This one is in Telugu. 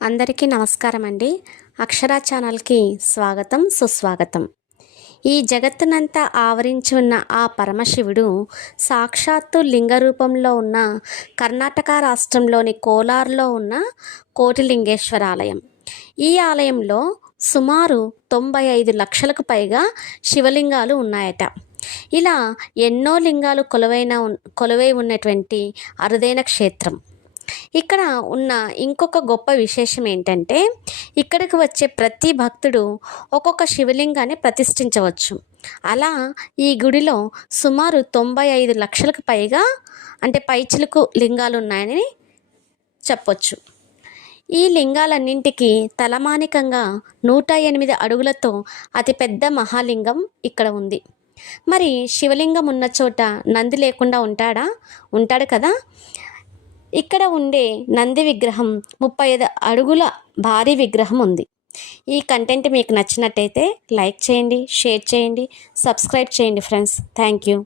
అందరికీ నమస్కారం అండి. అక్షర ఛానల్కి స్వాగతం, సుస్వాగతం. ఈ జగత్తునంతా ఆవరించి ఉన్న ఆ పరమశివుడు సాక్షాత్తు లింగ రూపంలో ఉన్న కర్ణాటక రాష్ట్రంలోని కోలార్లో ఉన్న కోటిలింగేశ్వర ఆలయం. ఈ ఆలయంలో సుమారు 95 లక్షలకు పైగా శివలింగాలు ఉన్నాయట. ఇలా ఎన్నో లింగాలు కొలువై ఉన్నటువంటి అరుదైన క్షేత్రం. ఇక్కడ ఉన్న ఇంకొక గొప్ప విశేషం ఏంటంటే, ఇక్కడికి వచ్చే ప్రతి భక్తుడు ఒక్కొక్క శివలింగాన్ని ప్రతిష్ఠించవచ్చు. అలా ఈ గుడిలో సుమారు 95 లక్షలకు పైగా పైచిలుకు లింగాలు ఉన్నాయని చెప్పొచ్చు. ఈ లింగాలన్నింటికీ తలమానికంగా 108 అడుగులతో అతిపెద్ద మహాలింగం ఇక్కడ ఉంది. మరి శివలింగం ఉన్న చోట నంది లేకుండా ఉంటాడు కదా. ఇక్కడ ఉండే నంది విగ్రహం 35 అడుగుల భారీ విగ్రహం ఉంది. ఈ కంటెంట్ మీకు నచ్చినట్టయితే లైక్ చేయండి, షేర్ చేయండి, సబ్స్క్రైబ్ చేయండి ఫ్రెండ్స్. Thank you.